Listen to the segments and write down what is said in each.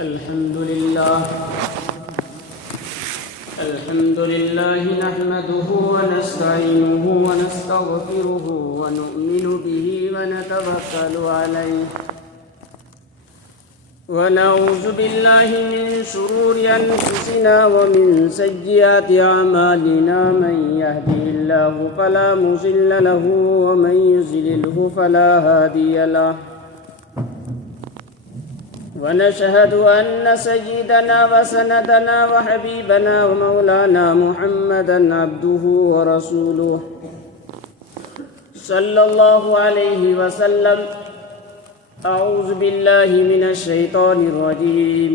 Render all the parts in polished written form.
الحمد لله نحمده ونستعينه ونستغفره ونؤمن به ونتوكل عليه ونعوذ بالله من شرور أنفسنا ومن سيئات أعمالنا من يهده الله فلا مضل له ومن يضلله فلا هادي له ونشهد أن سيدنا وسندنا وحبيبنا ومولانا محمدا عبده ورسوله صلى الله عليه وسلم. أعوذ بالله من الشيطان الرجيم.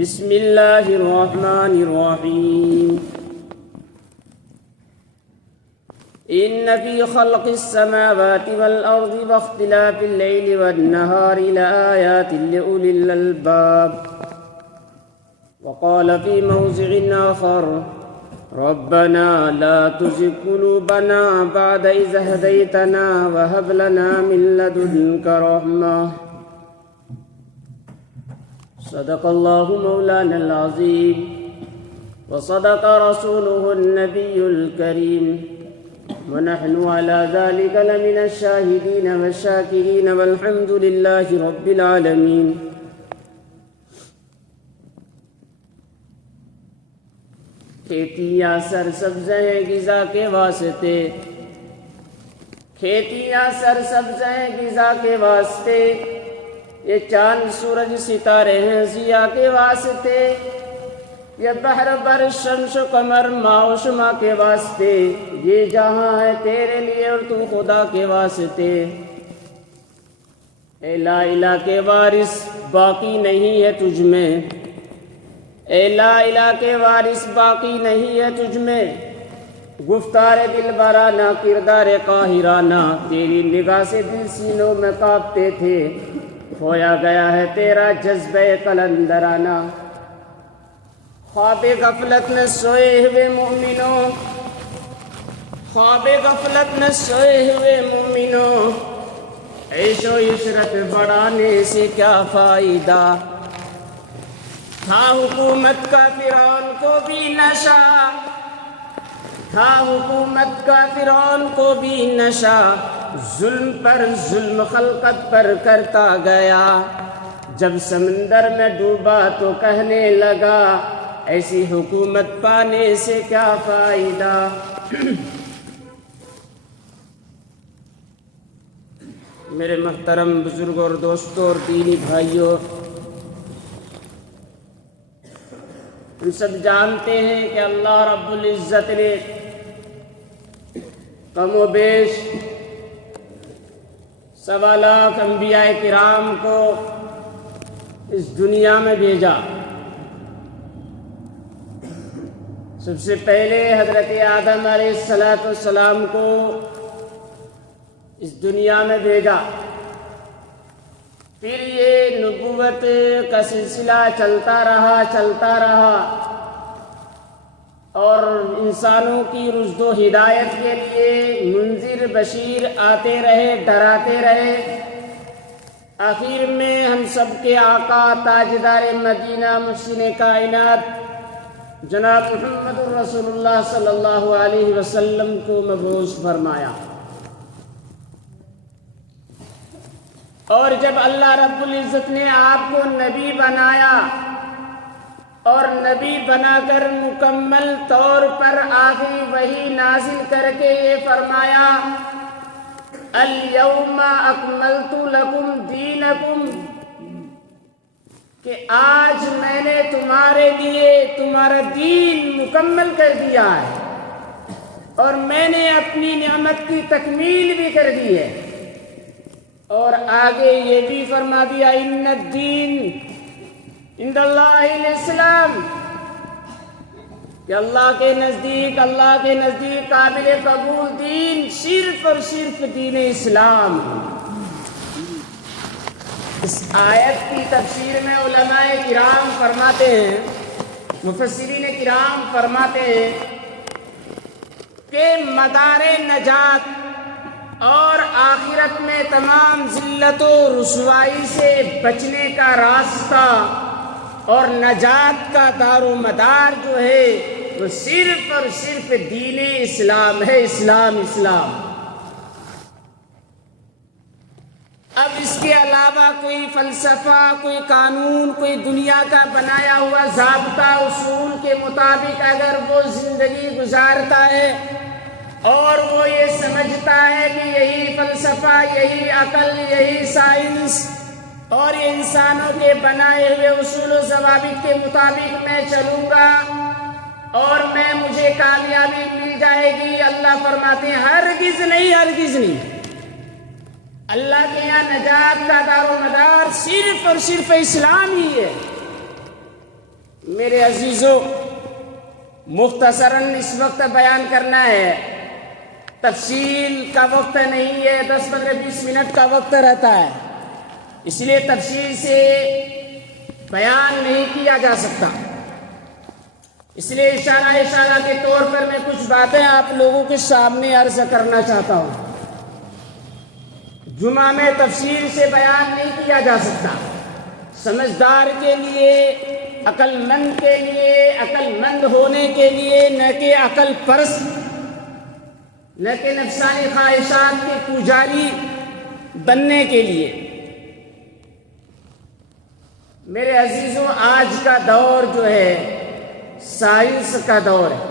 بسم الله الرحمن الرحيم. إن في خلق السماوات والأرض واختلاف الليل والنهار لآيات لأولي الألباب. وقال في موضع آخر: ربنا لا تزغ قلوبنا بعد إذ هديتنا وهب لنا من لدنك رحمة. صدق الله مولانا العظيم وصدق رسوله النبي الكريم ونحن على ذلك لمن الشاهدين والشاكرين والحمد لله رب العالمين. کھیتیاں سرسبز ہیں غذا کے واسطے، کھیتیاں سرسبز ہیں غذا کے واسطے، یہ چاند سورج ستارے ہیں ضیاء کے واسطے، یہ بحر بر شمس و قمر ماء و شمع کے واسطے، یہ جہاں ہے تیرے لیے اور تو خدا کے واسطے. اے لا الہ کے وارث باقی نہیں ہے تجھ میں، اے لا الہ کے وارث باقی نہیں ہے تجھ میں، گفتار دل برانہ کردار قاہرانہ، تیری نگاہ سے دل سینوں میں کانپتے تھے، کھویا گیا ہے تیرا جذبہ قلندرانہ. خواب غفلت میں سوئے ہوئے مومنوں، خواب غفلت میں سوئے ہوئے مومنوں، عیش و عشرت بڑھانے سے کیا فائدہ. تھا حکومت کا فرعون کو بھی نشہ، تھا حکومت کا فرعون کو بھی نشہ، ظلم پر ظلم خلقت پر کرتا گیا. جب سمندر میں ڈوبا تو کہنے لگا ایسی حکومت پانے سے کیا فائدہ. میرے محترم بزرگوں اور دوستوں اور دینی بھائیوں، ہم سب جانتے ہیں کہ اللہ رب العزت نے کم و بیش 1.25 لاکھ انبیاء کرام کو اس دنیا میں بھیجا. سب سے پہلے حضرت آدم علیہ السلام کو اس دنیا میں بھیجا، پھر یہ نبوت کا سلسلہ چلتا رہا اور انسانوں کی رشد و ہدایت کے لیے منذر بشیر آتے رہے، ڈراتے رہے. آخر میں ہم سب کے آقا تاجدار مدینہ محسن کائنات جناب محمد رسول اللہ صلی اللہ علیہ وسلم کو مبعوث فرمایا. اور جب اللہ رب العزت نے آپ کو نبی بنایا اور نبی بنا کر مکمل طور پر آخری وحی نازل کر کے یہ فرمایا الیوم اکملت لکم دینکم، کہ آج میں نے تمہارے لیے تمہارا دین مکمل کر دیا ہے اور میں نے اپنی نعمت کی تکمیل بھی کر دی ہے. اور آگے یہ بھی فرما دیا ان الدین عند اللہ الاسلام، کہ اللہ کے نزدیک قابل قبول دین صرف اور صرف دین اسلام. اس آیت کی تفسیر میں علماء کرام فرماتے ہیں، مفسرین کرام فرماتے ہیں کہ مدار نجات اور آخرت میں تمام ذلت و رسوائی سے بچنے کا راستہ اور نجات کا دار و مدار جو ہے وہ صرف اور صرف دین اسلام ہے، اسلام اسلام۔ اب اس کے علاوہ کوئی فلسفہ، کوئی قانون، کوئی دنیا کا بنایا ہوا ضابطہ اصول کے مطابق اگر وہ زندگی گزارتا ہے اور وہ یہ سمجھتا ہے کہ یہی فلسفہ، یہی عقل، یہی سائنس اور یہ انسانوں کے بنائے ہوئے اصول و ضوابط کے مطابق میں چلوں گا اور مجھے کامیابی مل جائے گی، اللہ فرماتے ہیں ہرگز نہیں، ہرگز نہیں۔ اللہ کے یہاں نجات کا دار و مدار صرف اور صرف اسلام ہی ہے۔ میرے عزیزو، مختصراً اس وقت بیان کرنا ہے، تفصیل کا وقت نہیں ہے، 10-15-20 منٹ کا وقت رہتا ہے، اس لیے تفصیل سے بیان نہیں کیا جا سکتا، اس لیے اشارہ کے طور پر میں کچھ باتیں آپ لوگوں کے سامنے عرض کرنا چاہتا ہوں۔ جمعہ میں تفصیل سے بیان نہیں کیا جا سکتا، سمجھدار کے لیے، عقل مند کے لیے، عقل مند ہونے کے لیے، نہ کہ عقل پرست، نہ کہ نفسانی خواہشات کے پجاری بننے کے لیے۔ میرے عزیزوں، آج کا دور جو ہے سائنس کا دور ہے،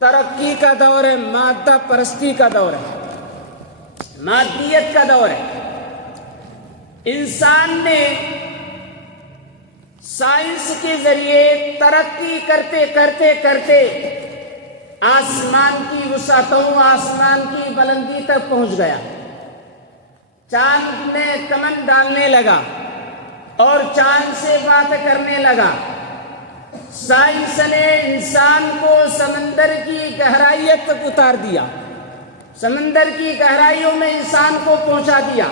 ترقی کا دور ہے، مادہ پرستی کا دور ہے، مادیت کا دور ہے۔ انسان نے سائنس کے ذریعے ترقی کرتے کرتے کرتے آسمان کی وسعتوں، آسمان کی بلندی تک پہنچ گیا، چاند میں کمن ڈالنے لگا اور چاند سے بات کرنے لگا۔ سائنس نے انسان کو سمندر کی گہرائیت تک اتار دیا، سمندر کی گہرائیوں میں انسان کو پہنچا دیا،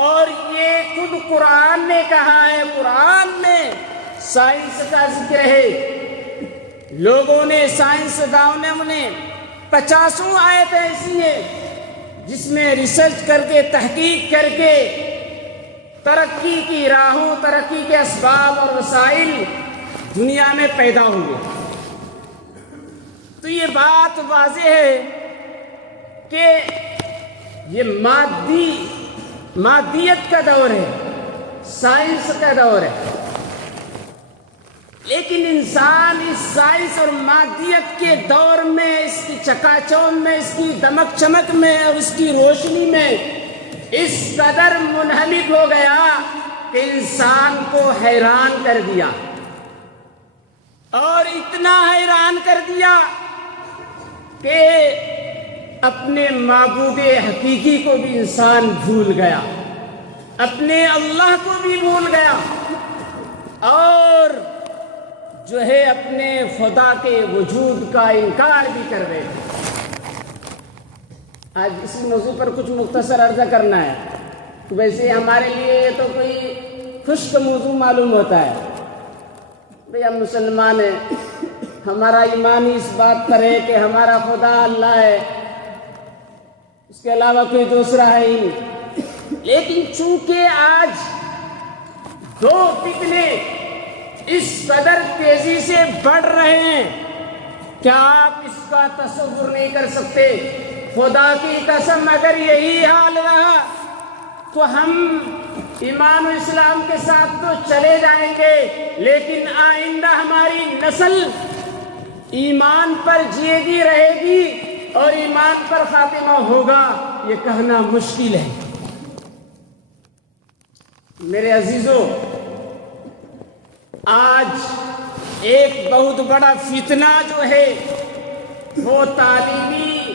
اور یہ خود قرآن نے کہا ہے، قرآن میں سائنس کا ذکر ہے۔ لوگوں نے، سائنسدانوں نے 50 آیتیں ایسی ہیں جس میں ریسرچ کر کے، تحقیق کر کے ترقی کی راہوں، ترقی کے اسباب اور وسائل دنیا میں پیدا ہوئے۔ تو یہ بات واضح ہے کہ یہ مادیت کا دور ہے، سائنس کا دور ہے، لیکن انسان اس سائنس اور مادیت کے دور میں، اس کی چکا چوند میں، اس کی دمک چمک میں اور اس کی روشنی میں اس قدر منہمک ہو گیا کہ انسان کو حیران کر دیا، اور اتنا حیران کر دیا کہ اپنے معبود حقیقی کو بھی انسان بھول گیا، اپنے اللہ کو بھی بھول گیا، اور جو ہے اپنے خدا کے وجود کا انکار بھی کر رہے ہیں۔ آج اسی موضوع پر کچھ مختصر عرض کرنا ہے۔ ویسے ہمارے لیے یہ تو کوئی خشک موضوع معلوم ہوتا ہے، بھئی ہم مسلمان ہیں، ہمارا ایمان ہی اس بات پر ہے کہ ہمارا خدا اللہ ہے، اس کے علاوہ کوئی دوسرا ہے ہی نہیں۔ لیکن چونکہ آج دو فتنے اس قدر تیزی سے بڑھ رہے ہیں کہ آپ اس کا تصور نہیں کر سکتے۔ خدا کی قسم، اگر یہی حال رہا تو ہم ایمان و اسلام کے ساتھ تو چلے جائیں گے، لیکن آئندہ ہماری نسل ایمان پر جیے گی، رہے گی، اور ایمان پر خاتمہ ہوگا، یہ کہنا مشکل ہے۔ میرے عزیزو، آج ایک بہت بڑا فتنہ جو ہے وہ تعلیمی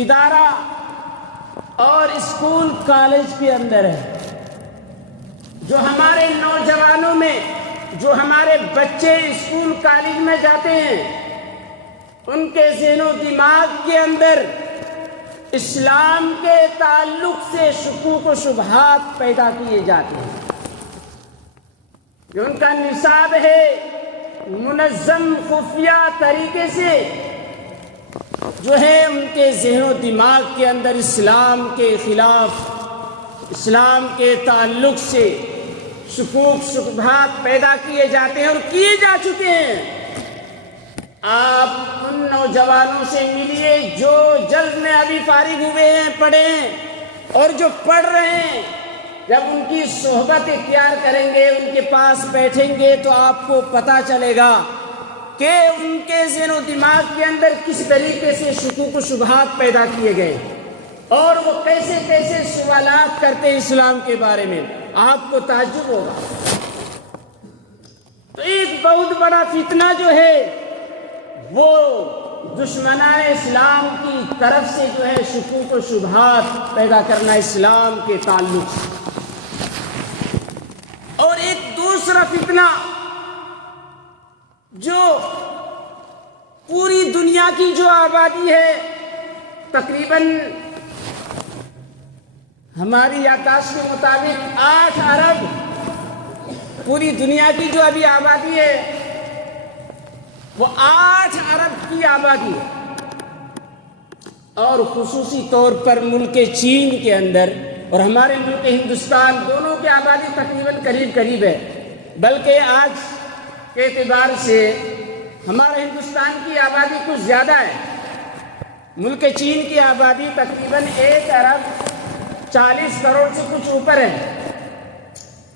ادارہ اور اسکول کالج کے اندر ہے۔ جو ہمارے نوجوانوں میں، جو ہمارے بچے اسکول کالج میں جاتے ہیں، ان کے ذہن و دماغ کے اندر اسلام کے تعلق سے شکوک و شبہات پیدا کیے جاتے ہیں۔ جو ان کا نصاب ہے منظم خفیہ طریقے سے جو ہے ان کے ذہن و دماغ کے اندر اسلام کے خلاف اسلام کے تعلق سے شکوک شبہات پیدا کیے جاتے ہیں اور کیے جا چکے ہیں۔ آپ ان نوجوانوں سے ملیے جو جلد میں ابھی فارغ ہوئے ہیں، پڑھے ہیں، اور جو پڑھ رہے ہیں۔ جب ان کی صحبت اختیار کریں گے، ان کے پاس بیٹھیں گے، تو آپ کو پتہ چلے گا کہ ان کے ذہن و دماغ کے اندر کس طریقے سے شکوک و شبہات پیدا کیے گئے اور وہ کیسے کیسے سوالات کرتے ہیں اسلام کے بارے میں۔ آپ کو تعجب ہوگا۔ تو ایک بہت بڑا فتنہ جو ہے وہ دشمنان اسلام کی طرف سے جو ہے شکوک و شبہات پیدا کرنا اسلام کے تعلق سے، اور ایک دوسرا فتنہ جو پوری دنیا کی جو آبادی ہے، تقریباً ہماری یادداشت کے مطابق 8 ارب پوری دنیا کی جو ابھی آبادی ہے وہ 8 ارب کی آبادی ہے، اور خصوصی طور پر ملک چین کے اندر اور ہمارے ملک ہندوستان دونوں کی آبادی تقریباً قریب ہے، بلکہ آج کے اعتبار سے ہمارے ہندوستان کی آبادی کچھ زیادہ ہے۔ ملک چین کی آبادی تقریباً 1 ارب 40 کروڑ سے کچھ اوپر ہے،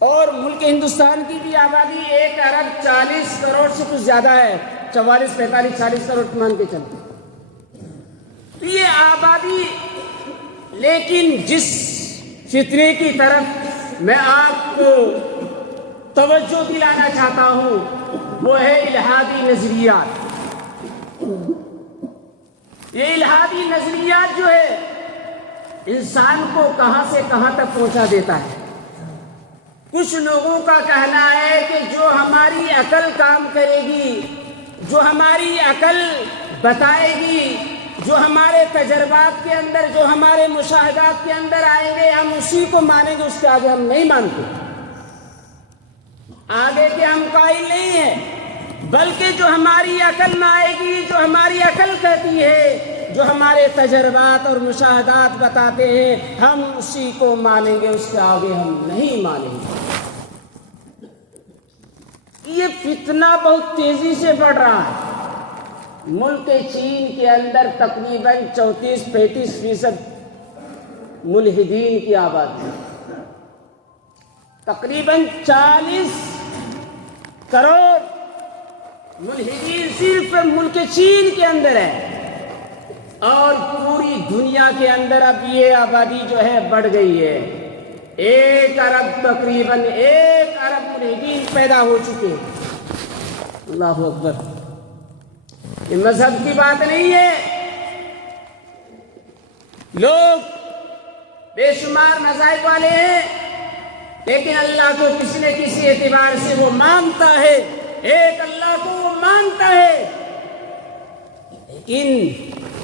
اور ملک ہندوستان کی بھی آبادی 1 ارب 40 کروڑ سے کچھ زیادہ ہے، 44 45 40 کروڑ مان کے چلتے۔ تو یہ آبادی، لیکن جس فتنے کی طرف میں آپ کو توجہ دلانا چاہتا ہوں وہ ہے الہادی نظریات۔ یہ الہادی نظریات جو ہے انسان کو کہاں سے کہاں تک پہنچا دیتا ہے۔ کچھ لوگوں کا کہنا ہے کہ جو ہماری عقل کام کرے گی، جو ہماری عقل بتائے گی، جو ہمارے تجربات کے اندر، جو ہمارے مشاہدات کے اندر آئیں گے، ہم اسی کو مانیں گے، اس کے آگے ہم نہیں مانتے۔ آگے کے ہم قائل نہیں ہیں، بلکہ جو ہماری عقل میں آئے گی، جو ہماری عقل کہتی ہے، جو ہمارے تجربات اور مشاہدات بتاتے ہیں، ہم اسی کو مانیں گے، اس کے آگے ہم نہیں مانیں گے۔ یہ فتنہ بہت تیزی سے بڑھ رہا ہے۔ ملک چین کے اندر تقریباً 34-35% ملحدین کی آبادی، تقریباً 40 کروڑ ملحدین صرف ملک چین کے اندر ہے، اور پوری دنیا کے اندر اب یہ آبادی جو ہے بڑھ گئی ہے۔ 1 ارب تقریباً 1 ارب ملحدین پیدا ہو چکے ہیں۔ اللہ اکبر۔ یہ مذہب کی بات نہیں ہے۔ لوگ بے شمار مذاہب والے ہیں، لیکن اللہ کو کسی نہ کسی اعتبار سے وہ مانتا ہے، ایک اللہ کو وہ مانتا ہے، لیکن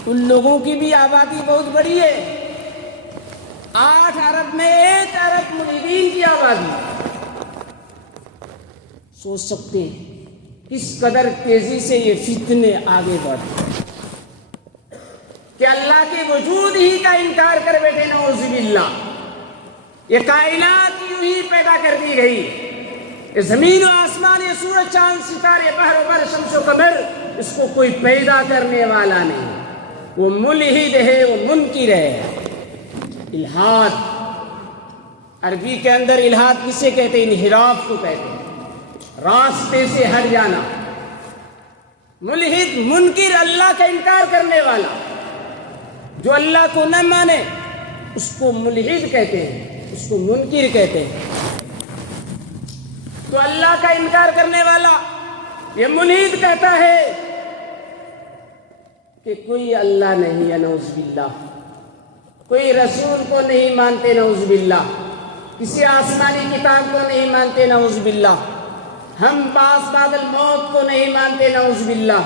ان لوگوں کی بھی آبادی بہت بڑی ہے۔ 8 ارب میں 1 ارب ملحدین کی آبادی۔ سوچ سکتے ہیں کس قدر تیزی سے یہ فتنے آگے بڑھتے کہ اللہ کے وجود ہی کا انکار کر بیٹھے، نعوذ باللہ۔ یہ کائنات یوں ہی پیدا کر دی گئی، یہ زمین و آسمان، یہ سورج چاند ستارے، بحر و بر، شمس و قمر، اس کو کوئی پیدا کرنے والا نہیں۔ وہ ملحد ہے، وہ منکر ہے۔ الحاد، عربی کے اندر الحاد کسے کہتے ہیں؟ انحراف کو کہتے ہیں، راستے سے ہٹ جانا۔ ملحد، منکر، اللہ کا انکار کرنے والا، جو اللہ کو نہ مانے اس کو ملحد کہتے ہیں، اس کو منکر کہتے ہیں۔ تو اللہ کا انکار کرنے والا یہ ملحد کہتا ہے کہ کوئی اللہ نہیں ہے، نعوذ باللہ، کوئی رسول کو نہیں مانتے، نعوذ باللہ، کسی آسمانی کتاب کو نہیں مانتے، نعوذ باللہ، ہم باس بعد الموت کو نہیں مانتے، نعوذ باللہ،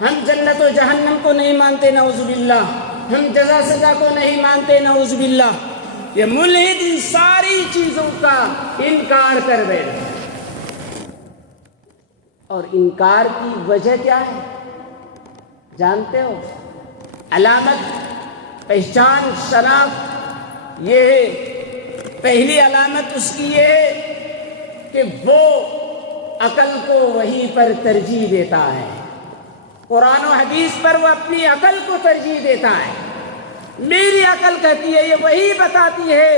ہم جنت و جہنم کو نہیں مانتے، نعوذ باللہ، ہم جزا سزا کو نہیں مانتے، نعوذ باللہ۔ یہ ملحد ان ساری چیزوں کا انکار کر بیٹھے، اور انکار کی وجہ کیا ہے جانتے ہو؟ علامت، پہچان، شناخت یہ ہے پہلی علامت اس کی یہ ہے کہ وہ عقل کو وحی پر ترجیح دیتا ہے، قرآن و حدیث پر وہ اپنی عقل کو ترجیح دیتا ہے۔ میری عقل کہتی ہے، یہ وحی بتاتی ہے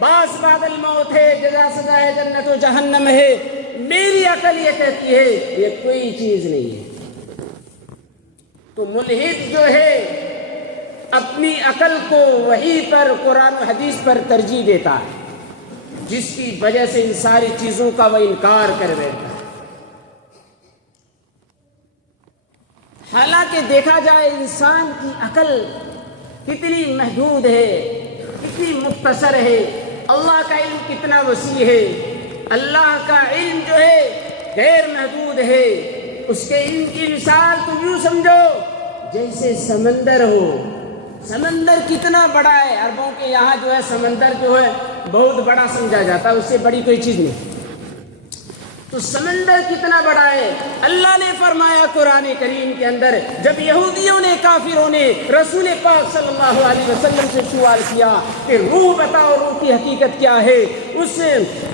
باس بعد الموت ہے، جزا سزا ہے، جنت و جہنم ہے۔ میری عقل یہ کہتی ہے یہ کوئی چیز نہیں ہے۔ تو ملحد جو ہے اپنی عقل کو وحی پر، قرآن و حدیث پر ترجیح دیتا ہے، جس کی وجہ سے ان ساری چیزوں کا وہ انکار کر بیٹھتا ہے۔ حالانکہ دیکھا جائے انسان کی عقل کتنی محدود ہے، کتنی مختصر ہے، اللہ کا علم کتنا وسیع ہے۔ اللہ کا علم جو ہے غیر محدود ہے۔ اس کے علم کی مثال تم یوں سمجھو جیسے سمندر ہو۔ سمندر کتنا بڑا ہے، عربوں کے یہاں جو ہے سمندر جو ہے بہت بڑا سمجھا جاتا ہے، اس سے بڑی کوئی چیز نہیں۔ تو سمندر کتنا بڑا ہے۔ اللہ نے فرمایا قرآن کریم کے اندر، جب یہودیوں نے، کافروں نے رسول پاک صلی اللہ علیہ وسلم سے سوال کیا کہ روح بتاؤ، روح کی حقیقت کیا ہے، اس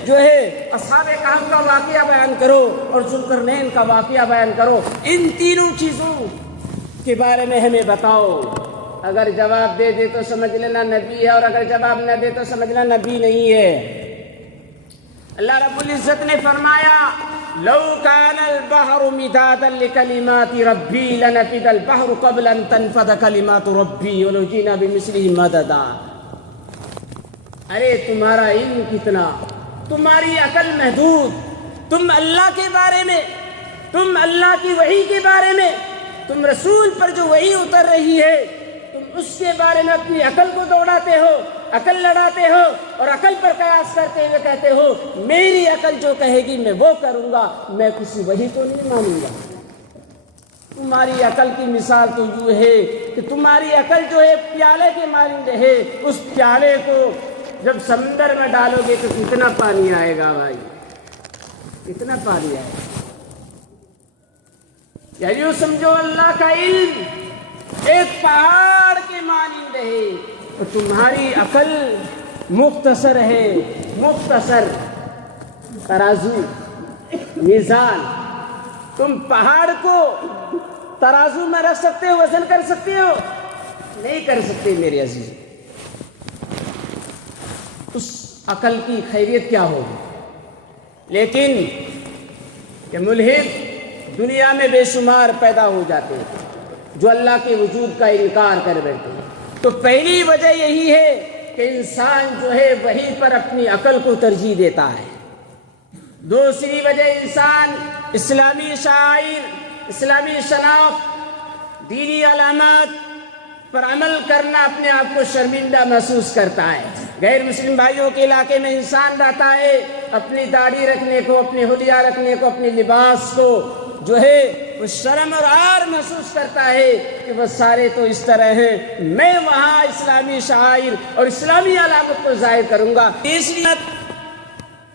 جو ہے اصحاب کہف کا واقعہ بیان کرو اور ذوالقرنین کا واقعہ بیان کرو، ان تینوں چیزوں کے بارے میں ہمیں بتاؤ۔ اگر جواب دے دے تو سمجھ لینا نبی ہے، اور اگر جواب نہ دے تو سمجھ لینا نبی نہیں ہے۔ اللہ رب العزت نے فرمایا لو کان البحر مدادا لکلمات ربی لنفد البحر قبل ان تنفد کلمات ربی ولو جئنا بمثلہ مددا۔ ارے تمہارا علم کتنا، تمہاری عقل محدود، تم اللہ کے بارے میں، تم اللہ کی وحی کے بارے میں، تم رسول پر جو وحی اتر رہی ہے تم اس کے بارے میں اپنی عقل کو دوڑاتے ہو، عقل لڑاتے ہو، اور عقل پر قیاس کرتے ہوئے کہتے ہو میری عقل جو کہے گی میں وہ کروں گا، میں کسی وحی کو نہیں مانوں گا۔ تمہاری عقل کی مثال تو یوں ہے کہ تمہاری عقل جو ہے پیالے کے مانند ہے، اس پیالے کو جب سمندر میں ڈالو گے تو کتنا پانی آئے گا بھائی، کتنا پانی آئے گا۔ یا یوں سمجھو اللہ کا علم ایک پہاڑ کے مانند ہے، اور تمہاری عقل مختصر ہے، مختصر ترازو میزان۔ تم پہاڑ کو ترازو میں رکھ سکتے ہو، وزن کر سکتے ہو؟ نہیں کر سکتے میرے عزیز۔ اس عقل کی خیریت کیا ہوگی؟ لیکن کہ ملحد دنیا میں بے شمار پیدا ہو جاتے ہیں جو اللہ کے وجود کا انکار کر بیٹھتے ہیں۔ تو پہلی وجہ یہی ہے کہ انسان جو ہے وحی پر اپنی عقل کو ترجیح دیتا ہے۔ دوسری وجہ انسان اسلامی شعائر، اسلامی شناخت، دینی علامات پر عمل کرنا اپنے آپ کو شرمندہ محسوس کرتا ہے۔ غیر مسلم بھائیوں کے علاقے میں انسان رہتا ہے، اپنی داڑھی رکھنے کو، اپنی حلیہ رکھنے کو، اپنے لباس کو جو ہے وہ شرم اور عار محسوس کرتا ہے کہ وہ سارے تو اس طرح ہیں، میں وہاں اسلامی شعائر اور اسلامی علامت کو ظاہر کروں گا۔ تیسری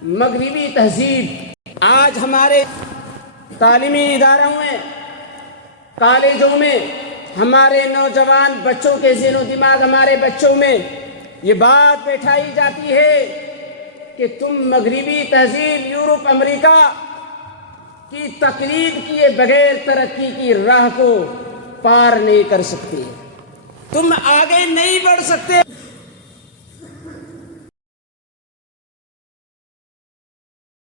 مغربی تہذیب آج ہمارے تعلیمی اداروں میں، کالجوں میں، ہمارے نوجوان بچوں کے ذہن و دماغ، ہمارے بچوں میں یہ بات بٹھائی جاتی ہے کہ تم مغربی تہذیب، یورپ، امریکہ کی تقلید کیے بغیر ترقی کی راہ کو پار نہیں کر سکتے، تم آگے نہیں بڑھ سکتے۔